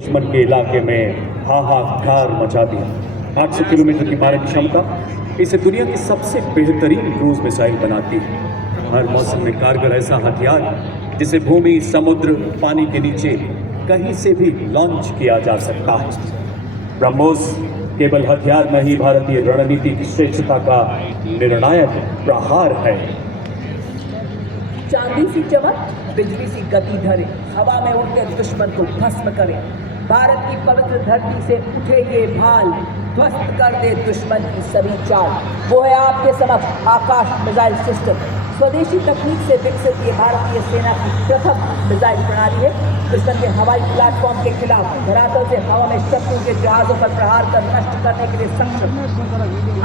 दुश्मन के इलाके में हाहाकार मचा दिया। 800 किलोमीटर की मारक क्षमता इसे दुनिया की सबसे बेहतरीन क्रूज मिसाइल बनाती है। हर मौसम में कारगर ऐसा हथियार जिसे भूमि, समुद्र, पानी के नीचे कहीं से भी लॉन्च किया जा सकता है। ब्रह्मोस केवल हथियार नहीं, भारतीय रणनीति की श्रेष्ठता का निर्णायक प्रहार है। चांदी सी चमक, बिजली सी गति धरे, हवा में उड़कर दुश्मन को भस्म करे। भारत की पवित्र धरती से उठे ये भाल, ध्वस्त कर दे दुश्मन की सभी चाल। वो है आपके समक्ष आकाश मिसाइल सिस्टम। स्वदेशी तकनीक से विकसित ये भारतीय सेना की प्रथम मिसाइल प्रणाली है। दुश्मन के हवाई प्लेटफॉर्म के खिलाफ धरातल से हवा में शत्रु के जहाजों पर प्रहार कर नष्ट करने के लिए सक्षम।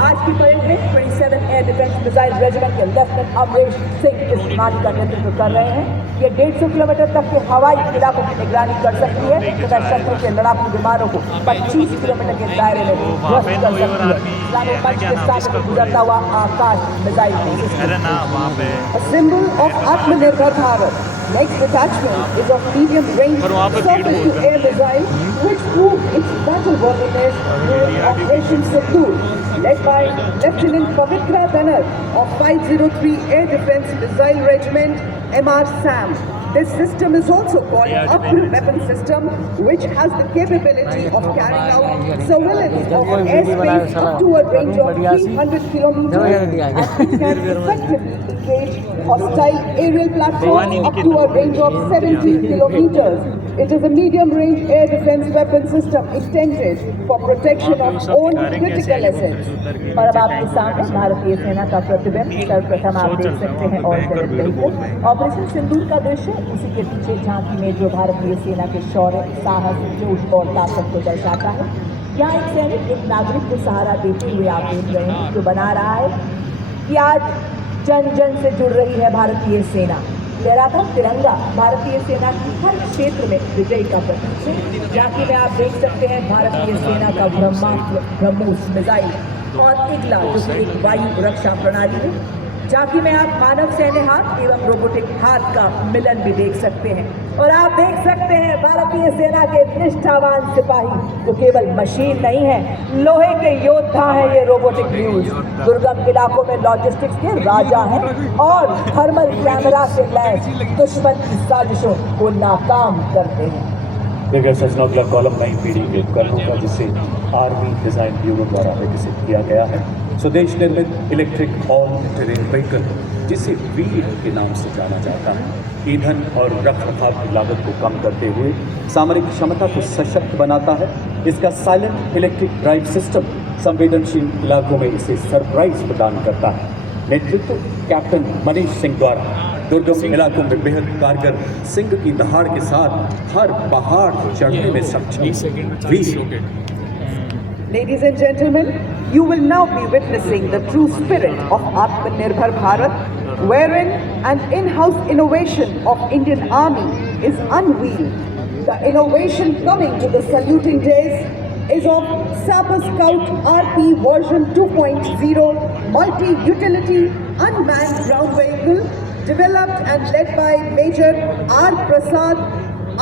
आज की परेड में 27 एयर डिफेंस मिसाइल रेजिमेंट के लेफ्टिनेंट अमरेश सिंह इस प्रणाली का नेतृत्व कर रहे हैं। ये 150 किलोमीटर तक के हवाई इलाकों की निगरानी कर सकती है तथा शत्रु के लड़ाकू विमानों को 25 किलोमीटर के दायरे में ध्वस्त कर सकती है। इस्लामी मंच के साथ गुजरता हुआ आकाश missile A symbol of Atmanirbhar Bharat. Next detachment is of medium-range surface-to-air missile, which proved its battle-worthiness during Operation Sindoor, led by Lieutenant Pavitra Banerjee of 503 Air Defence Missile Regiment, MR SAM. This system is also called Upper Weapon System, which has the capability of carrying out surveillance of airspace up to a range of 300 kilometers, and it can effectively engage hostile aerial platforms up to a range of 70 kilometers. It is a medium-range air defense weapon system intended for protection of own critical assets. और अब आपके सामने भारतीय सेना का प्रतिबिंब सर्वप्रथम आप देख सकते हैं और ऑपरेशन सिंदूर का दृश्य। उसी के पीछे झांकी में जो भारतीय सेना के शौर्य, साहस, जोश और ताकत को दर्शाता है। यहाँ एक सैनिक एक नागरिक को सहारा देते हुए आप देख रहे हैं, जो बना रहा है कि आज जन जन से जुड़ रही है भारतीय सेना। लहराता तिरंगा भारतीय सेना की हर क्षेत्र में विजय का प्रतीक है। झांकी में आप देख सकते हैं भारतीय सेना का ब्रह्मास्त्र ब्रह्मोस मिसाइल और इगला, जो कि एक वायु रक्षा प्रणाली है। झांकी में आप मानव सैन्य हाथ एवं रोबोटिक हाथ का मिलन भी देख सकते हैं। और आप देख सकते हैं भारतीय सेना के निष्ठावान सिपाही, जो केवल मशीन नहीं है, लोहे के योद्धा हैं। ये रोबोटिक व्यूज दुर्गम इलाकों में लॉजिस्टिक्स के राजा हैं और थर्मल कैमरा से लैस दुश्मन की साजिशों को नाकाम करते हैं। बगैर सचनौगला कॉलम नई पीढ़ी के उपकरणों का, जिसे आर्मी डिजाइन ब्यूरो द्वारा विकसित किया गया है। स्वदेश निर्मित इलेक्ट्रिक ऑल टेरेन व्हीकल, जिसे वीर के नाम से जाना जाता है, ईंधन और रखरखाव की लागत को कम करते हुए सामरिक क्षमता को सशक्त बनाता है। इसका साइलेंट इलेक्ट्रिक ड्राइव सिस्टम संवेदनशील इलाकों में इसे सरप्राइज प्रदान करता है। नेतृत्व कैप्टन मनीष सिंह द्वारा दुर्गम इलाकों में बेहद कारगर सिंह की दहाड़ के साथ हर पहाड़ चढ़ने में सक्षम। Ladies and gentlemen, you will now be witnessing the true spirit of Atmanirbhar Bharat, wherein an in-house innovation of Indian Army is unveiled. The innovation coming to the saluting days is of Sapper Scout RP version 2.0 multi-utility unmanned ground vehicle, developed and led by Major R. Prasad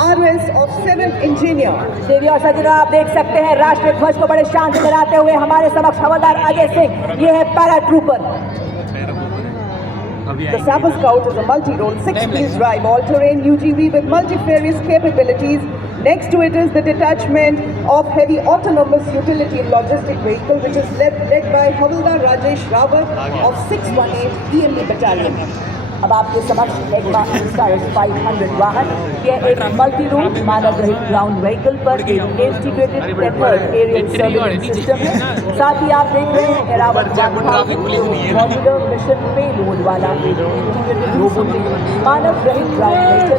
RS of 7th Engineer. देवी और सज्जनों, आप देख सकते हैं राष्ट्रीय ध्वज को बड़े शान से लहराते हुए हमारे समक्ष हवलदार अजय सिंह। ये है para trooper. The Sapper Scout is a multi-role, 6-wheel drive, all-terrain UGV with multifarious capabilities. Next to it is the detachment of heavy autonomous utility and logistic vehicle, which is led by Havildar Rajesh Rawat of 618 EMB Battalion. अब आपके समक्ष एक 500 वाहन, यह एक multi root मानव रहित ground vehicle पर एक integrated tempered aerial surveillance system है। साथ ही आप देख रहे हैं एरावत मॉड्यूलर मिशन पेलोड वाला इंटीग्रेटेड रोबोटिक मानव रहित ग्राउंड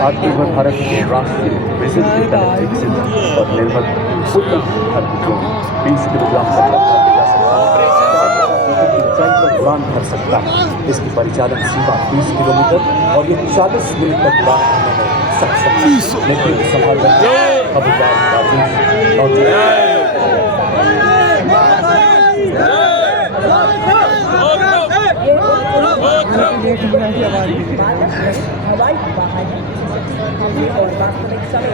आत्मनिर्भर भारत के राष्ट्रीय विजन के तहत विकसित और निर्मित उत्तर भारत ड्रोन 20 किलोग्राम तक ले जा सकता है। उड़ान भर सकता है। इसकी परिचालन सीमा 20 किलोमीटर और ये 40 मिनट तक उड़ान भरने में सक्षम है। नेतृत्व संभाल रहे हैं हवलदार राजेश नौटियाल। हवाई वाहन और वास्तविक समय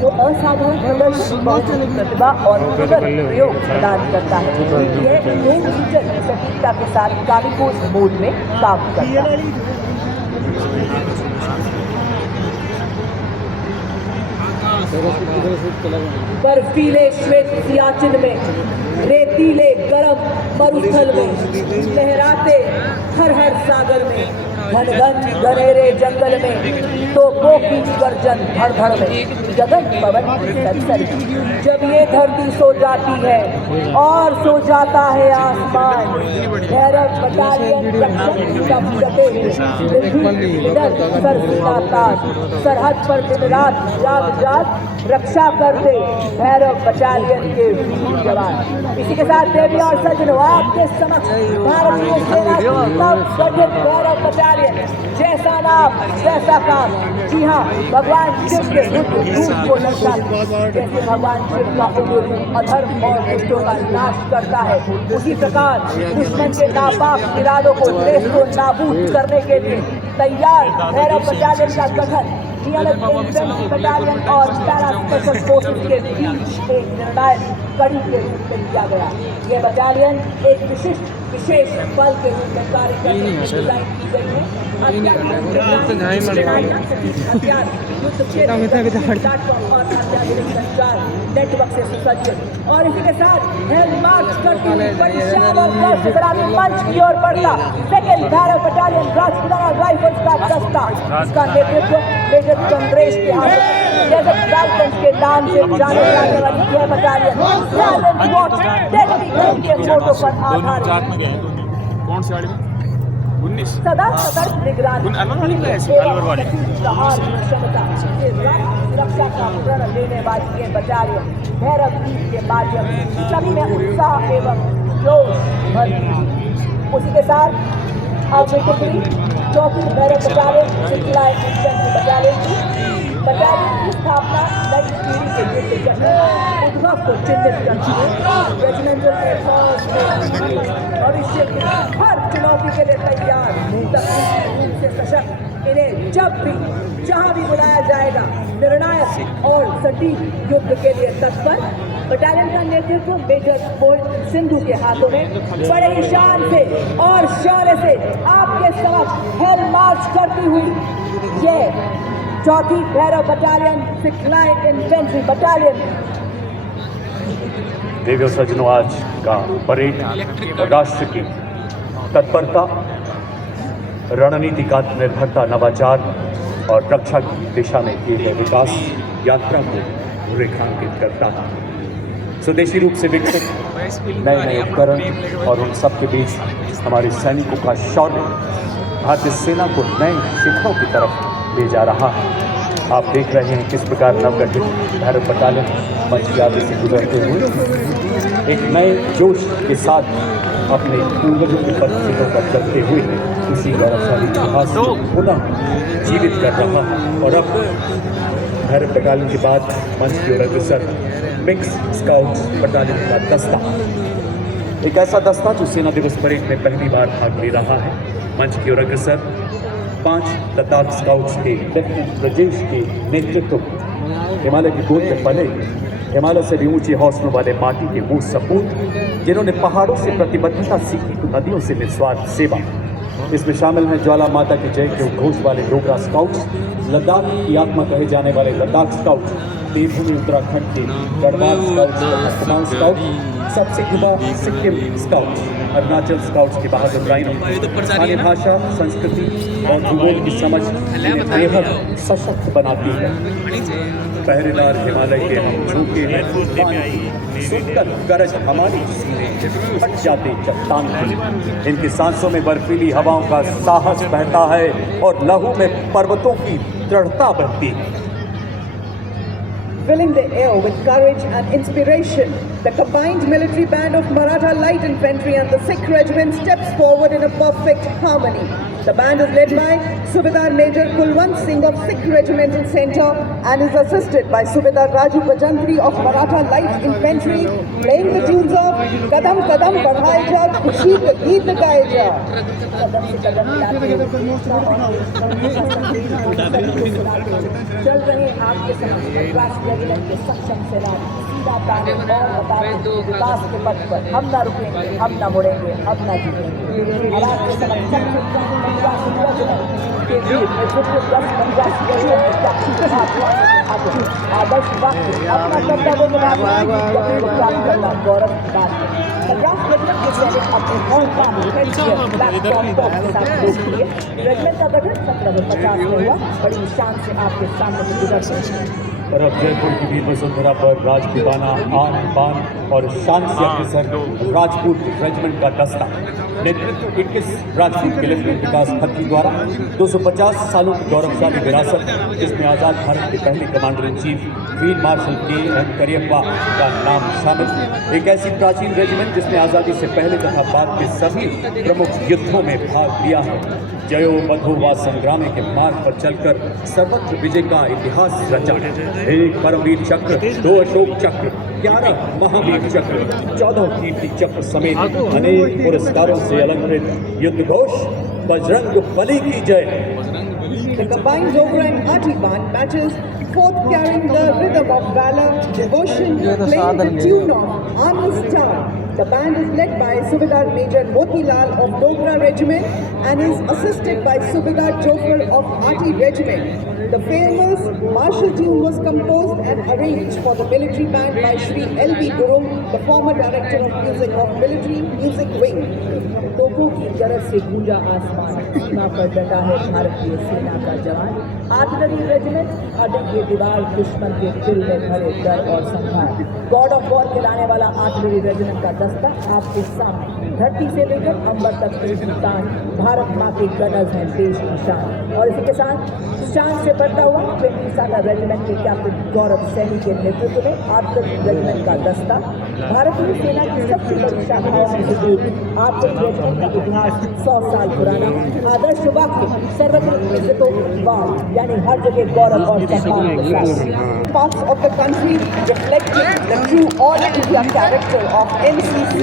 तो असाधारण प्रदर्शन प्रतिभा और प्रयोग प्रदान करता है। यह 2 मीटर सटीकता के साथ कालीपोज मोड में काम करता है। बर्फीले श्वेत सियाचिन में, रेतीले गरम मरुस्थल में, लहराते हर सागर में, घन घनेरे जंगल में, तोपों की गर्जन धड़ में, गगन पवन सरसरी। जब ये धरती सो जाती है और सो जाता है आसमान, भैरव बटालियन सरहद पर दिन रात जाग रक्षा करते भैरव बटालियन के वीर जवान। इसी के साथ देवी और सज्जनों, आपके समक्ष भारतीय सेना की नवगठित भैरव बटालियन। जैसा नाम वैसा काम। जी हाँ, भगवान शिव के रूप को दर्शाती। जैसे भगवान शिव का उग्र अधर्म और दुष्टों का नाश करता है, उसी प्रकार दुश्मन के नापाक इरादों को नेस्तो नाबूद करने के लिए तैयार भैरव बटालियन का गठन बटालियन और पैरा स्पेशल फोर्सेस के बीच एक निर्णायक कड़ी के रूप में किया गया। ये बटालियन एक विशेष बल के रूप में कार्य करने की डिजाइन की गई है। नेटवर्क से सुसज्जित और इसी के साथ हेल्थ मार्च करती हुई मंच की ओर बढ़ता second Bhairav battalion Rajputana rifles का दस्ता, इसका नेतृत्व मेजर चंद्रेश के हाथों। जैसे राजगंज के नाम से जाने जाने वाली यह बटालियन के फोटो पर आधारित कौन सी गाड़ी में 19 सदा सतर्क निगरानी सुरक्षा का प्रण लेने वाली ये बटालियन भैरव गीत के माध्यम से सभी में उत्साह एवं जोश भरती। उसी के साथ अब चौथी भैरव बटालियन बटालियन की स्थापना नई पीढ़ी के युद्ध जन्म उद्भव को चिन्हित करती है। रेजिमेंटल एयरफोर्स भविष्य की हर चुनौती के लिए तैयार, तकनीकी रूप से सशक्त। इन्हें जब भी जहां भी बुलाया जाएगा निर्णायक और सटीक युद्ध के लिए तत्पर। बटालियन का नेतृत्व मेजर बोल्ट सिंधु के हाथों में बड़े ही शान से और शौर्य से आपके समक्ष हेल्थ मार्च करती हुई यह चौथी Bhairav battalion 6th line infantry battalion. देवियों सज्जनों, आज का परेड राष्ट्र की तत्परता, रणनीतिक निर्भरता, नवाचार और रक्षा की दिशा में किए गए विकास यात्रा को रेखांकित करता है। स्वदेशी रूप से विकसित नए उपकरण और उन सब के बीच हमारे सैनिकों का शौर्य भारतीय सेना को नए शिखरों की तरफ ले जा रहा है। आप देख रहे हैं किस प्रकार नवगठित भैरव बटालियन मंच की आगे से गुजरते हुए एक नए जोश के साथ अपने पूर्वजों के पदचिन्हों पर चलते हुए उसी गौरवशाली इतिहास को पुनः जीवित कर रहा है। और अब भैरव बटालियन के बाद मंच की ओर अग्रसर मिक्स स्काउट्स बटालियन का दस्ता, एक ऐसा दस्ता जो सेना दिवस परेड में पहली बार भाग ले रहा है। मंच की ओर अग्रसर 5 लद्दाख स्काउट्स के लेफ्टिनेंट ब्रजेश के नेतृत्व में हिमालय की गोद में पले, हिमालय से भी ऊंची हौसलों वाले माटी के वो सपूत जिन्होंने पहाड़ों से प्रतिबद्धता सीखी तो नदियों से निस्वार्थ सेवा। इसमें शामिल हैं ज्वाला माता की जय के उद्घोष वाले डोगरा स्काउट्स, लद्दाख की आत्मा कहे जाने वाले लद्दाख स्काउट्स, देवभूमि उत्तराखंड के गढ़वाल स्काउट्स, कुमाऊं स्काउट्स, सबसे युवा सिक्किम स्काउट्स, अरुणाचल स्काउट्स के बहादुर राइनो। स्थानीय भाषा, संस्कृति और भूगोल की समझ इन्हें बेहद सशक्त बनाती है। पहरेदार हिमालय के हम झोंके हैं, सुनकर गरज हमारी सीने फट जाते चट्टान की। इनकी सांसों में बर्फीली हवाओं का साहस बहता है और लहू में पर्वतों की दृढ़ता बहती है। filling the air with courage and inspiration. The combined military band of Maratha Light Infantry and the Sikh Regiment steps forward in a perfect harmony. The band is led by Subedar Major Kulwant Singh of Sikh Regimental Centre and is assisted by Subedar Raju Bajantri of Maratha Light Infantry, playing the tunes of Kadam Kadam Badhaye Ja, Khushi Ke Geet Gaye Ja. कदम से कदम मिलाते चल रहे आपके समक्ष राष्ट्रीय regiment के सक्षम सेनानी सीधा ताने और बताते विकास के पथ पर हम ना रुकेंगे, हम ना मुड़ेंगे, हम ना जीतेंगे। और आपके समक्ष के वीर नेतृत्व 10-15 आदर्श वक्त अपना कर्तव्य निभाते प्राप्त करना गौरव की बात है। पंजाब रेजिमेंट के सैनिक अपने होम टाउन प्लेटफॉर्म टॉप के साथ लोकप्रिय रेजिमेंट का गठन 1750 में हुआ। बड़ी शान से आपके सामने गुजरते हैं। और अब जयपुर की वीर वसुंधरा पर राजपूताना आन बान और शान से अग्रसर राजपूत रेजिमेंट का दस्ता नेतृत्व 21 राजपूत के लेफ्टिनेंट विकास खत्री द्वारा 250 सालों की गौरवशाली विरासत, जिसमें आज़ाद भारत के पहले कमांडर इन चीफ वीर मार्शल के.एम. करियप्पा का नाम शामिल। एक ऐसी प्राचीन रेजिमेंट जिसने आज़ादी से पहले तथा बाद के सभी प्रमुख युद्धों में भाग लिया है। जयो बधो व संग्राम के मार्ग पर चलकर सर्वत्र विजय का इतिहास रचा। एक परमवीर चक्र, 2 अशोक चक्र, 11 महावीर चक्र, 14 कीर्ति चक्र समेत अनेक पुरस्कारों से अलंकृत युद्ध घोष बजरंग बली की जय। The combined Dogra and Ati band matches forth carrying the rhythm of valor, devotion, playing the tune of Armless Town. The band is led by Subedar Major Motilal of Dogra Regiment and is assisted by Subedar Jofar of Ati Regiment. The famous martial tune was composed and arranged for the military band by Shri L.B. Gurum, the former director of music of Military Music Wing. तोपों की गरज से गूंजा आसमान, सीमा पर डटा है भारतीय सेना का जवान। आर्टिलरी रेजिमेंट अटक ये दीवार, दुश्मन के दिल में भरे डर और संहार। गॉड ऑफ वॉर कहलाने वाला आर्टिलरी रेजिमेंट का दस्ता आपके सामने धरती से लेकर अंबर तक की हिंदुस्तान भारत माँ के गनर्स हैं देश की शान। और इसी के साथ शान से बढ़ता हुआ 20 साला रेजिमेंट के कैप्टन गौरव सैनी के नेतृत्व में आर्टिलरी रेजिमेंट का दस्ता भारतीय सेना की सबसे बड़ी शाखाओं में से एक। आर्टिलरी रेजिमेंट का इतिहास 100 साल पुराना। आदर्श वाक्य सर्वत्र इज्जतो वाह, यानी हर जगह गौरव और सम्मान के साथ। Parts of the country reflecting the true all India character of NCC.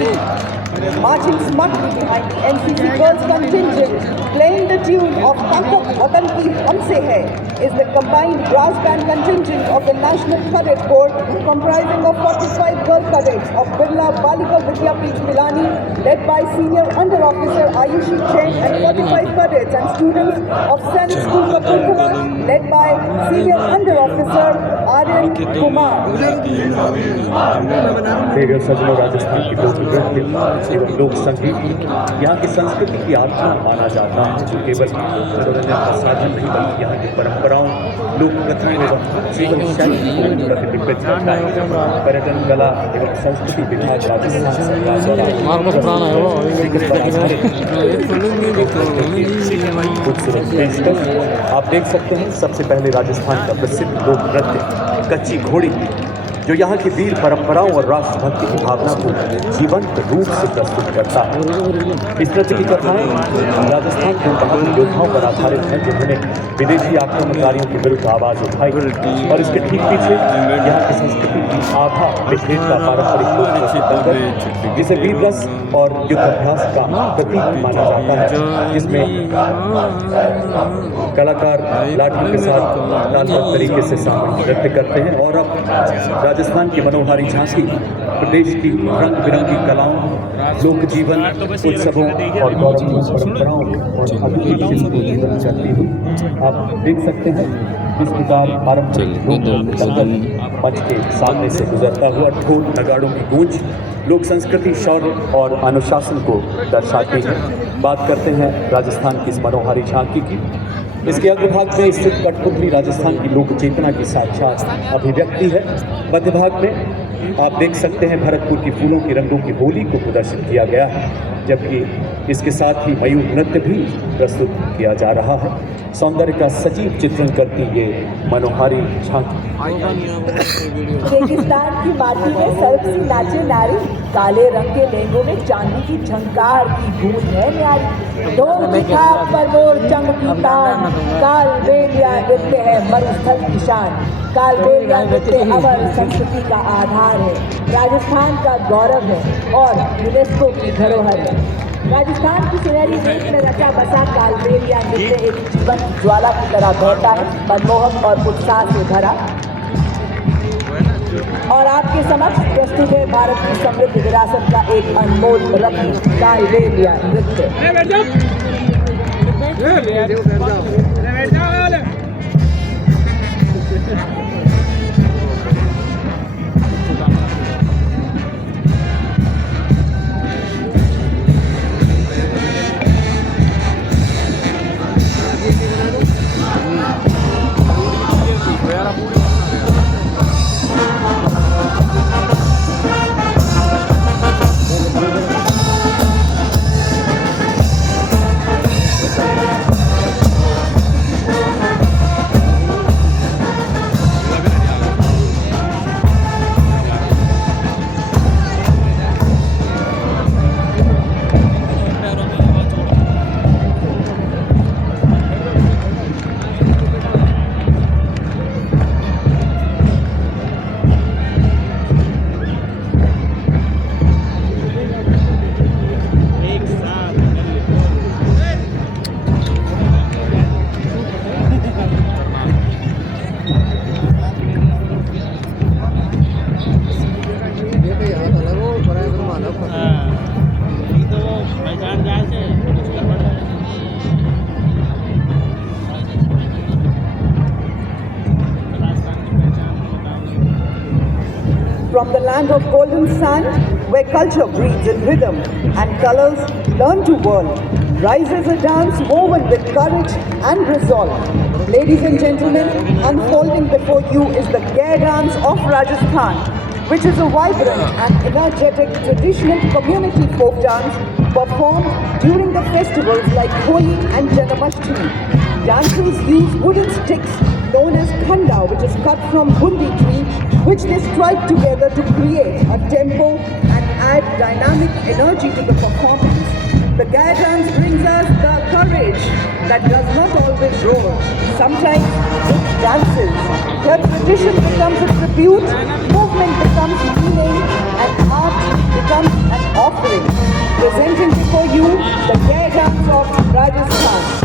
Marching smartly behind the NCC girls contingent, playing the tune of Tantak Watan Ki Humse Hai, is the combined brass band contingent of the National Cadet Corps, comprising of 45 girl cadets of Birla Balika Vidyapeeth Pilani, led by Senior Under Officer Ayushi Jain, and 45 cadets and students of Senate School Kapurthala, led by Senior Under Officer Aryan Kumar. देवियों सजनों, राजस्थान की लोक नृत्य एवं लोक संगीत यहाँ की संस्कृति की आत्मा माना जाता है, जो केवल मनोरंजन का साधन नहीं बल्कि यहाँ की परंपराओं, लोक कथाएं एवं जीवन शैली को प्रतिबिंबित करता है। पर्यटन, कला एवं संस्कृति विभाग राजस्थान सरकार द्वारा खूबसूरत पेशकश आप देख सकते हैं। सबसे पहले राजस्थान का प्रसिद्ध लोक नृत्य कच्ची घोड़ी, जो यहाँ की वीर परंपराओं और राष्ट्रभक्ति की भावना को जीवंत रूप से प्रस्तुत करता है। इस नृत्य की कथाएं राजस्थान के बहादुर योद्धाओं पर आधारित हैं, जिन्होंने विदेशी आक्रमणकारियों के विरुद्ध आवाज उठाई। और इसके ठीक पीछे यहाँ की संस्कृति की आभा बिखेर का पारंपरिक लोक नृत्य दंगल, जिसे वीर रस और युद्धाभ्यास का प्रतीक माना जाता है, जिसमें कलाकार लाठी के साथ तालबद्ध तरीके से सामूहिक नृत्य करते हैं। और अब राजस्थान की मनोहारी झांकी प्रदेश की रंग बिरंगी कलाओं, लोक जीवन, उत्सवों और गौरवपूर्ण परंपराओं और अद्भुत शिल्प को जीवन करती हुई आप देख सकते हैं। इस प्रकार पारंपरिक दंगल मंच के सामने से गुजरता हुआ ढोल नगाड़ों की गूंज लोक संस्कृति, शौर्य और अनुशासन को दर्शाती है। बात करते हैं राजस्थान की इस मनोहारी झांकी की। इसके अग्रभाग में स्थित कठपुतली राजस्थान की लोक चेतना की साक्षात अभिव्यक्ति है। मध्य भाग में आप देख सकते हैं भरतपुर की फूलों के रंगों की होली को प्रदर्शित किया गया है, जबकि इसके साथ ही मयूर नृत्य भी प्रस्तुत किया जा रहा है। सौंदर्य का सजीव चित्रण करती ये मनोहारी झांकी। रेगिस्तान की माटी में सरसी नाचे नारी, काले रंग के लहंगों में चांदी की झंकार की गूंज है न्यारी। ढोल की थाप पर मोर चंग की तान, कालबेलिया नृत्य है मरुस्थल की शान। कालबेलिया नृत्य अमर संस्कृति का आधार है, राजस्थान का गौरव है और यूनेस्को की धरोहर है। राजस्थान की सुनहरी रेत में रचा बसा कालबेलिया नृत्य एक जीवन ज्वाला की तरह बहता है, मनमोहक और उत्साह से भरा। और आपके समक्ष प्रस्तुत है भारत की समृद्ध विरासत का एक अनमोल रत्न, कालबेलिया नृत्य। From the land of golden sand, where culture breathes in rhythm and colors learn to whirl, rises a dance woven with courage and resolve. Ladies and gentlemen, unfolding before you is the Gair dance of Rajasthan, which is a vibrant and energetic traditional community folk dance performed during the festivals like Holi and Janmashtami. Dancers use wooden sticks known as khanda, which is cut from bundi tree, which they strike together to create a tempo and add dynamic energy to the performance. The Gair dance brings us the courage that does not always roar. Sometimes it dances. The tradition becomes a tribute, movement becomes meaning, and art becomes an offering. Presenting before you the Gair dance of Rajasthan.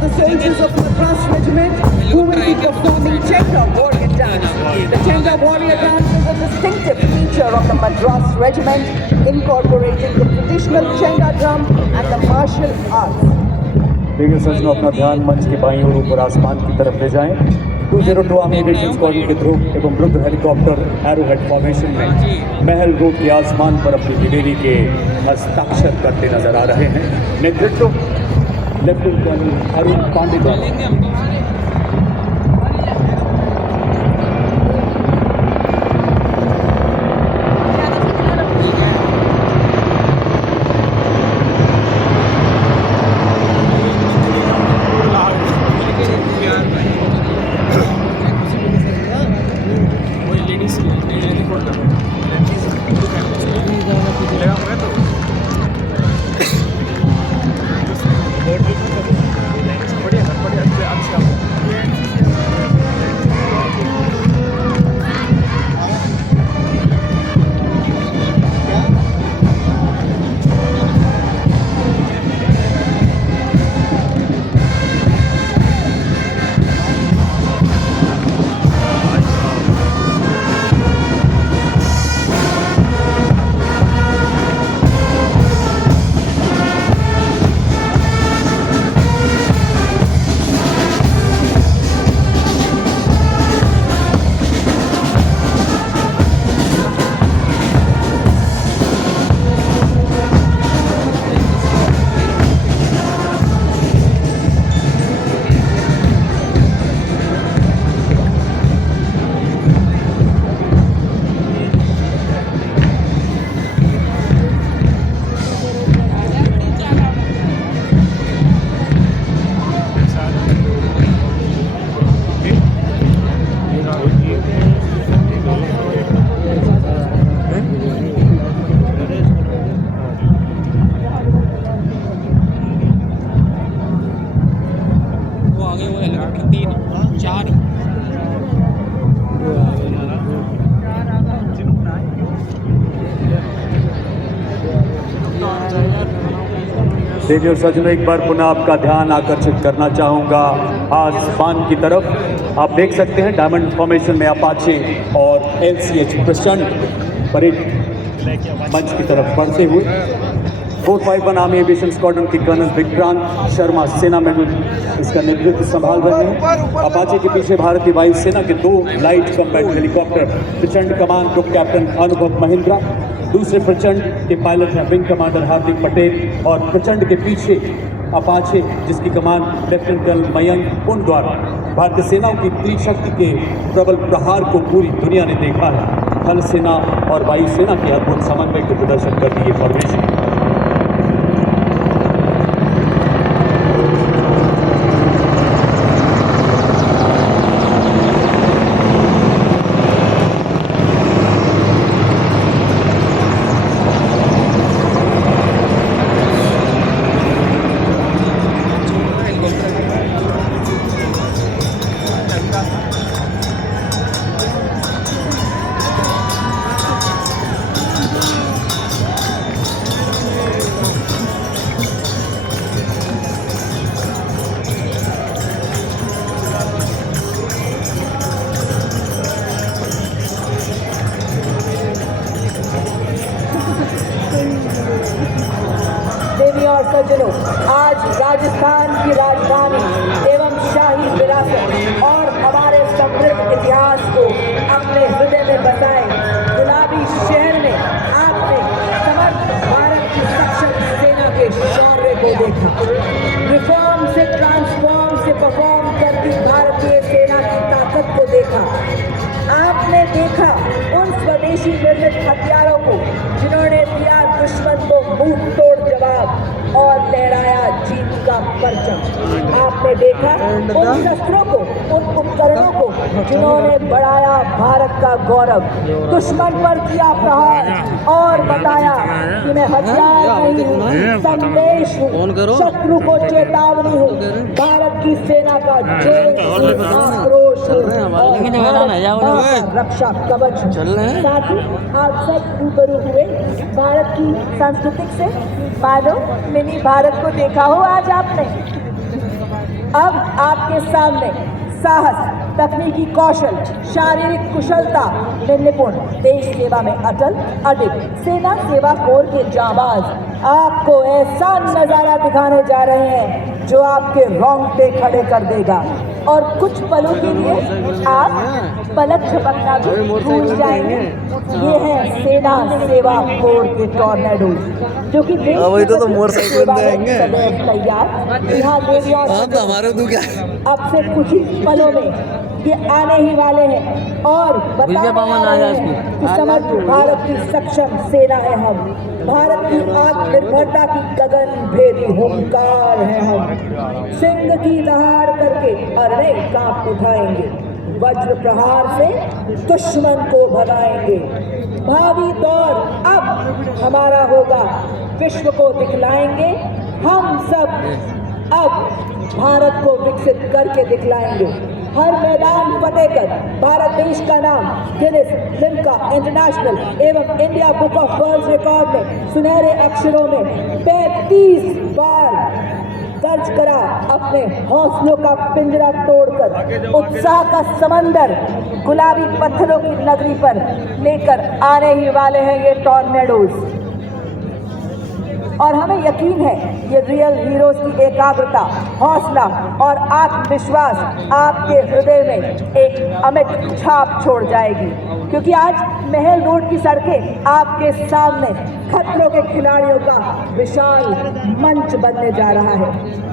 The soldiers of Madras Regiment who will be performing Chenga Warrior Dance. The Chenga Warrior Dance is a distinctive feature of the Madras Regiment, incorporating the traditional Chenga drum and the martial arts. देखिए सज्जनों, अपना ध्यान मंच के बाईं ओर ऊपर आसमान की तरफ ले जाएं। 202 आर्मी एविएशन स्क्वाड्रन के ध्रुव एवं रुद्र हेलीकॉप्टर एरोहेड फॉर्मेशन में महल रोड के आसमान पर अपनी दिलेरी के हस्ताक्षर करते नजर आ रहे हैं। नेतृत्व लेफ्टिनेंट कर्नल अरुण पांडे द्वारा। बढ़िया बढ़िया अच्छा वो हेलीकॉप्टर 3 4 देवी और सज्जनों, एक बार पुनः आपका ध्यान आकर्षित करना चाहूँगा आसमान की तरफ। आप देख सकते हैं डायमंड फॉर्मेशन में अपाचे और LCH प्रचंड परेड मंच की तरफ बढ़ते हुए 451 आर्मी एविएशन स्क्वाड्रन के कर्नल विक्रांत शर्मा सेना में इसका नेतृत्व संभाल रहे हैं। अपाचे के पीछे भारतीय वायुसेना के 2 लाइट कॉम्बैट हेलीकॉप्टर प्रचंड कमान ग्रुप कैप्टन अनुभव महिंद्रा, दूसरे प्रचंड के पायलट हैं विंग कमांडर हार्दिक पटेल, और प्रचंड के पीछे अपाचे जिसकी कमान लेफ्टिनेंट कर्नल मयंक पुन द्वारा। भारतीय सेनाओं की त्रिशक्ति के प्रबल प्रहार को पूरी दुनिया ने देखा है। थल सेना और वायुसेना के अद्भुत समन्वय को प्रदर्शन करती ये फॉर्मेशन। देवी और सज्जनों, आज राजस्थान की राजधानी एवं शाही विरासत और हमारे समृद्ध इतिहास को अपने हृदय में बसाए गुलाबी शहर में आपने समर्थ भारत की सक्षम सेना के शौर्य को देखा। रिफॉर्म से ट्रांसफॉर्म से परफॉर्म करती भारतीय सेना की ताकत को देखा। आपने देखा उन स्वदेशी निर्मित हथियारों को जिन्होंने दिया दुश्मन को मुंह तोड़ जवाब और लहराया जीत का परचम। आपने देखा उन शस्त्रों को, उन उपकरणों को जिन्होंने बढ़ाया भारत का गौरव, दुश्मन पर किया प्रहार और बताया कि मैं हथियार नहीं हूँ, संदेश हूँ, शत्रु को चेतावनी हूँ, भारत की सेना का जोश आक्रोश हूँ, रक्षा कवच। साथ ही आप सब रूबरू हुए भारत की सांस्कृतिक से। मानो मिनी भारत को देखा हो आज आपने। अब आपके सामने साहस, तकनीकी कौशल, शारीरिक कुशलता में निपुण, देश सेवा में अटल अडिग सेना सेवा कोर के जाबाज आपको ऐसा नजारा दिखाने जा रहे हैं जो आपके रोंगटे खड़े कर देगा और कुछ पलों के लिए आप पलक झपकना भी भूल जाएंगे। ये है सेना सेवा कोर के टॉर्नेडो जो कि देश तो मोटरसाइकिल देंगे सदैव तैयार। यहाँ देवी और हमारे तो क्या अब से कुछ ही पलों में ये आने ही वाले हैं और बताने वाले हैं कि समर्थ भारत की सक्षम सेना है हम। भारत की आत्मनिर्भरता की गगन भेदी हुंकार है हम। सिंह की दहाड़ करके अरे कांप उठाएंगे, वज्र प्रहार से दुश्मन को भगाएंगे। भावी दौर अब हमारा होगा, विश्व को दिखलाएंगे हम सब। अब भारत को विकसित करके दिखलाएंगे। हर मैदान फतेह कर भारत देश का नाम गिनीज, लिम्का इंटरनेशनल एवं India book of world record में सुनहरे अक्षरों में 35 बार दर्ज करा। अपने हौसलों का पिंजरा तोड़कर उत्साह का समंदर गुलाबी पत्थरों की नगरी पर लेकर आने ही वाले हैं ये टॉर्नेडोज। और हमें यकीन है ये रियल हीरोज की एकाग्रता, हौसला और आत्मविश्वास आपके हृदय में एक अमिट छाप छोड़ जाएगी, क्योंकि आज महल रोड की सड़कें आपके सामने खतरों के खिलाड़ियों का विशाल मंच बनने जा रहा है।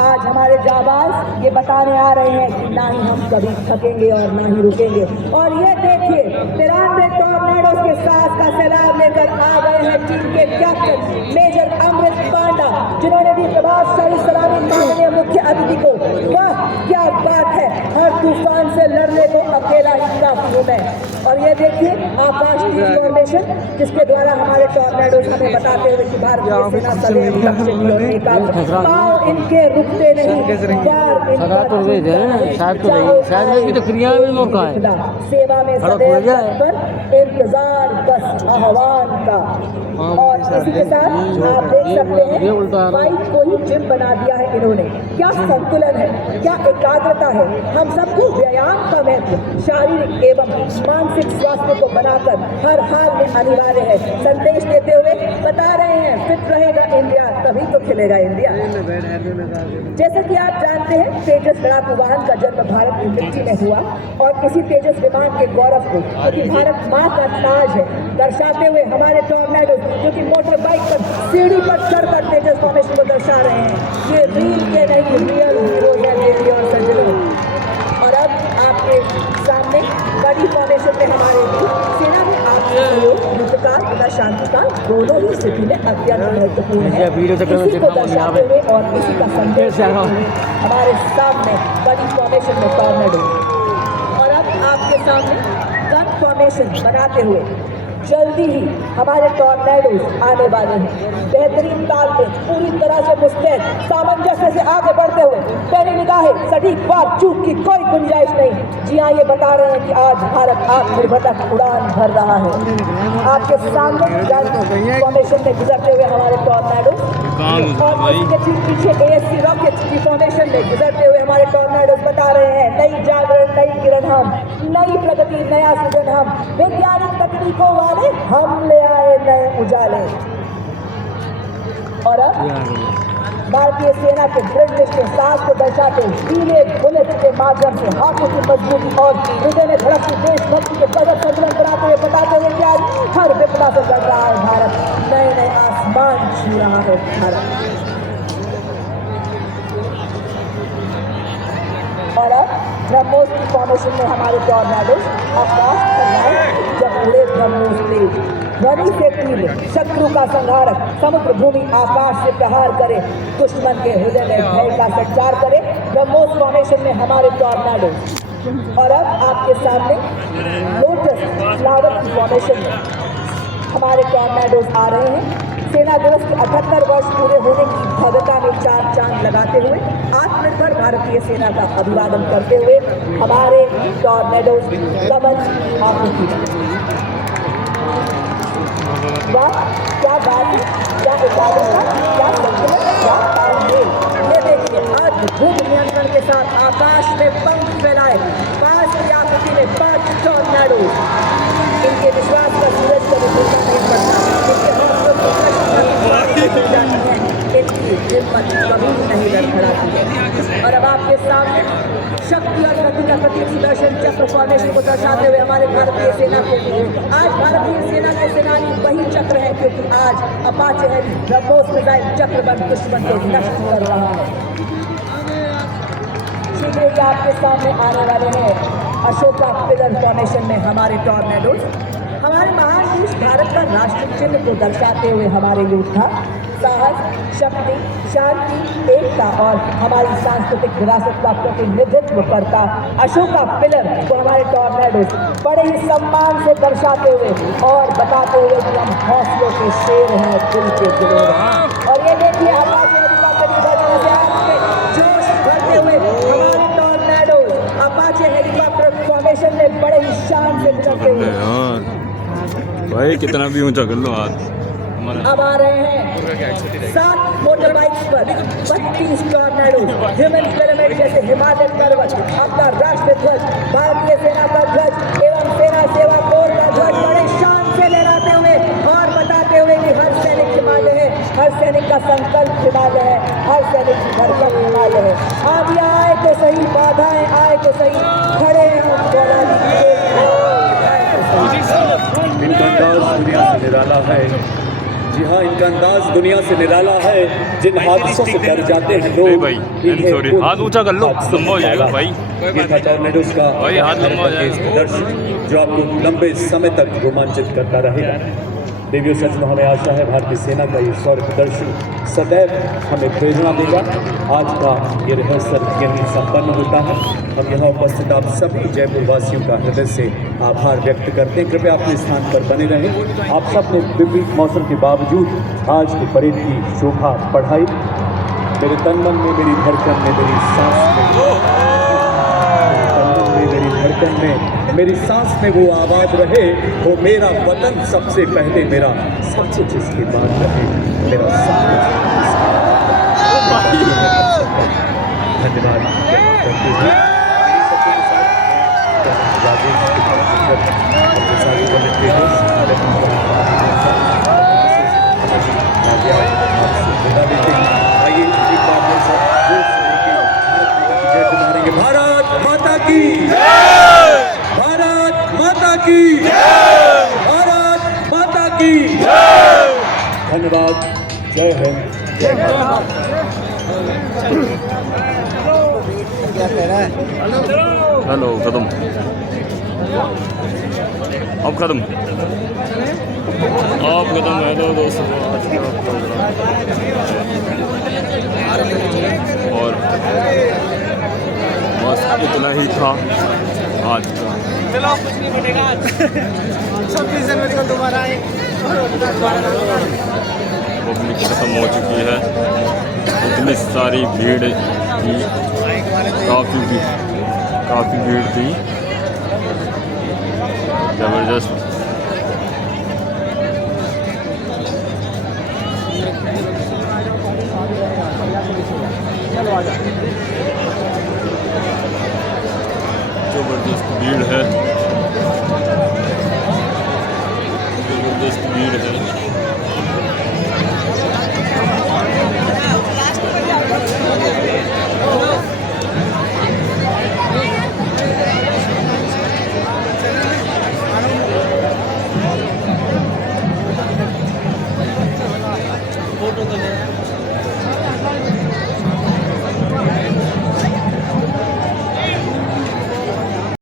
आज हमारे जाबाज ये बताने आ रहे हैं कि ना ही हम कभी थकेंगे और ना ही रुकेंगे। और ये देखिए 93 टॉर्नेडोज के साथ का सैलाब लेकर आ गए हैं टीम के कैप्टन मेजर अमृत पांडा, जिन्होंने दी प्रभावशाली सलामी माननीय मुख्य अतिथि को। वाह क्या बात है, हर तूफान से लड़ने को अकेला ही काफी हूँ मैं। और ये देखिए आकाश की फॉर्मेशन जिसके द्वारा हमारे टॉर्नेडोज हमें बताते हुए कि भारतीय सेना सदैव लक्ष्य की ओर एकाग्र। इनके रुकते नहीं, प्यार इनका टूटता नहीं। चाहे तो क्रिया में मौका है। सेवा में सदैव तत्पर, इंतजार बस आह्वान का। और इसी के साथ आप देख सकते हैं बाइक को ही जिम बना दिया है इन्होंने। क्या संतुलन है, क्या एकाग्रता है। हम सबको व्यायाम का महत्व शारीरिक एवं मानसिक स्वास्थ्य को बनाकर हर हाल में अनिवार्य है संदेश देते हुए बता रहे हैं, फिट रहेगा इंडिया तभी तो खिलेगा इंडिया। जैसा कि आप जानते हैं, तेजस लड़ाकू वाहन का जन्म भारत की मिट्टी में हुआ और इसी तेजस विमान के गौरव को, क्योंकि भारत माँ का ताज है, दर्शाते हुए हमारे टॉर्नेडो जो कि मोटर बाइक पर सीढ़ी पर चढ़कर तेजस फॉर्मेशन को दर्शा रहे हैं। ये रील के नहीं, रियल हीरोज हैं देवी और सज्जनों। और अब आपके सामने बड़ी फॉर्मेशन में हमारे सेना में आपसी सहयोग युद्धकाल तथा शांतिकाल दोनों ही स्थिति में अत्यंत महत्वपूर्ण है। इसी को दर्शाते हुए और इसी का संदेश हमारे सामने बड़ी फॉर्मेशन में टॉर्नेडो। और अब आपके सामने गन फॉर्मेशन बनाते हुए जल्दी ही हमारे टॉर्नेडोज आने वाले हैं। बेहतरीन ताल में पूरी तरह से मुस्तैद सामंजस्य से आगे बढ़ते हुए पैनी निगाहें, सटीक बात चूक की कोई गुंजाइश नहीं। जी हाँ, ये बता रहे हैं कि आज भारत आत्मनिर्भरता की उड़ान भर रहा है। आपके सामने फॉर्मेशन में गुजरते हुए हमारे टॉर्नेडोज और इसके ठीक पीछे ASC रॉकेट्स की फॉर्मेशन में गुजरते हुए हमारे टॉर्नेडोज बता रहे हैं, नई जागरण, नई किरण हम, नई प्रगति, नया सृजन हम, वैज्ञानिक तकनीकों वाले हम ले आए नए उजाले। और अब भारतीय सेना के दृढ़ के साथ को दर्शाते ढीले बुलेट के माध्यम से हाथों की मजबूती और हृदय में धड़कती देशभक्ति के गजब संतुलन बनाते हुए बताते हुए कि आज हर विपदा से लड़ रहा है भारत, नए नए आसमान छू रहा है भारत। और अब ब्रह्मोस की फॉर्मेशन में हमारे टॉर्नेडो आकाश पर जब उड़े ब्रह्मोस तेज, ध्वनि से तीव्र शत्रु का संहारक, समुद्र भूमि आकाश से प्रहार करे, दुश्मन के हृदय में भय का संचार करे, ब्रह्मोस फॉर्मेशन में हमारे टॉर्नेडो। और अब आपके सामने लोटस फ्लावर की फॉर्मेशन में हमारे टॉर्नेडोज आ रहे हैं। सेना दिवस के 78 वर्ष पूरे होने की भव्यता में चार चांद लगाते हुए आत्मनिर्भर भारतीय सेना का अभिवादन करते हुए हमारे टॉर्नेडोज कवच आपूर्ति। वाह, क्या बात है, क्या एकाग्रता, क्या संतुलन, क्या तालमेल। ये देखिए, आज भूमि नियंत्रण के साथ आकाश में पंख फैलाए 5 की आकृति में 5 टॉर्नेडो। इनके विश्वास का सूरज कभी भूखा नहीं पड़ता, इनके हौसलों को जाती है, इनकी हिम्मत कभी नहीं लड़खड़ाती है। और अब आपके सामने शक्ति और गति का प्रतीक सुदर्शन चक्र फॉर्मेशन को दर्शाते हुए हमारे भारतीय सेना को, आज भारतीय सेना के सेनानी वही चक्र है, क्योंकि आज अपाचे है ब्रह्मोस मिसाइल चक्र बन दुश्मन को नष्ट कर रहा है। शीघ्र ही आपके सामने आने वाले हैं अशोका पिलर फॉर्मेशन में हमारे टॉर्नेडोज। हमारे महान देश भारत का राष्ट्र चिन्ह को दर्शाते हुए हमारे योद्धा साहस, शक्ति, शांति, एकता और हमारी सांस्कृतिक विरासत का प्रतिनिधित्व करता अशोका पिलर को हमारे टॉर्नेडोज बड़े ही सम्मान से दर्शाते हुए और बताते हुए कि हम हौसलों के शेर हैं, दिल के दिलों हैं। और ये देखिए, जोश भरते हुए हमारे टॉर्नेडोज अपाचे हेलीकॉप्टर फॉर्मेशन में बड़े ही शान से गुजरते हुए भाई कितना भी ऊंचा कर लो हाथ। अब आ रहे हैं 7 मोटर बाइक्स पर 32 टॉर्नेडो, ह्यूमन पिरामिड जैसे हिमालय पर्वत, अपना राष्ट्रीय ध्वज, भारतीय सेना का ध्वज एवं सेना सेवा कोर का ध्वज बड़े शान से लहराते हुए और बताते हुए कि हर सैनिक हिमालय है, हर सैनिक का संकल्प हिमालय है, हर सैनिक की धड़कन हिमालय है। आंधियां आए तो सही, बाधाएं आए तो सही, खड़े हैं हम गोलाली के। इनका अंदाज दुनिया से निराला है। जी हाँ, इनका अंदाज दुनिया से निराला है। जिन हादसों से डर जाते हैं लोग, हाथ ऊंचा कर लो, लंबा हो जाएगा भाई। ये था टॉर्नेडोज का भाई, हाथ लंबा हो जाएगा दृश्य जो आपको लंबे समय तक रोमांचित करता रहेगा। देवियों, सच में हमें आशा है भारतीय सेना का ये स्वर्ग दर्शन सदैव हमें प्रेरणा देगा। आज का ये रिहर्सल यहीं संपन्न होता है। हम यहाँ उपस्थित आप सभी जयपुर वासियों का हृदय से आभार व्यक्त करते हैं। कृपया अपने स्थान पर बने रहें। आप सब ने विपरीत मौसम के बावजूद आज की परेड की शोभा बढ़ाई। मेरे तन मन में, मेरी धड़कन में, मेरी सांस में, मेरे तन मन में, मेरी धड़कन में, मेरी सांस में वो आबाद रहे, वो मेरा वतन सबसे पहले, मेरा सब कुछ इसके बाद रहे, मेरा सब कुछ धन्यवाद। भारत माता की जय, भारत माता की जय, भारत माता की जय। धन्यवाद। जय हिंद, जय भारत। हेलो खत्म, अब खत्म, अब खत्म। हेलो दोस्तों, और बस इतना ही था आज का। 26 जनवरी को दोबारा आए। पब्लिक खत्म हो चुकी है, इतनी सारी भीड़ थी, काफ़ी भीड़ थी, ज़बरदस्त। ज़बरदस्त भीड़ है, ज़बरदस्त भीड़ है। फोटो तो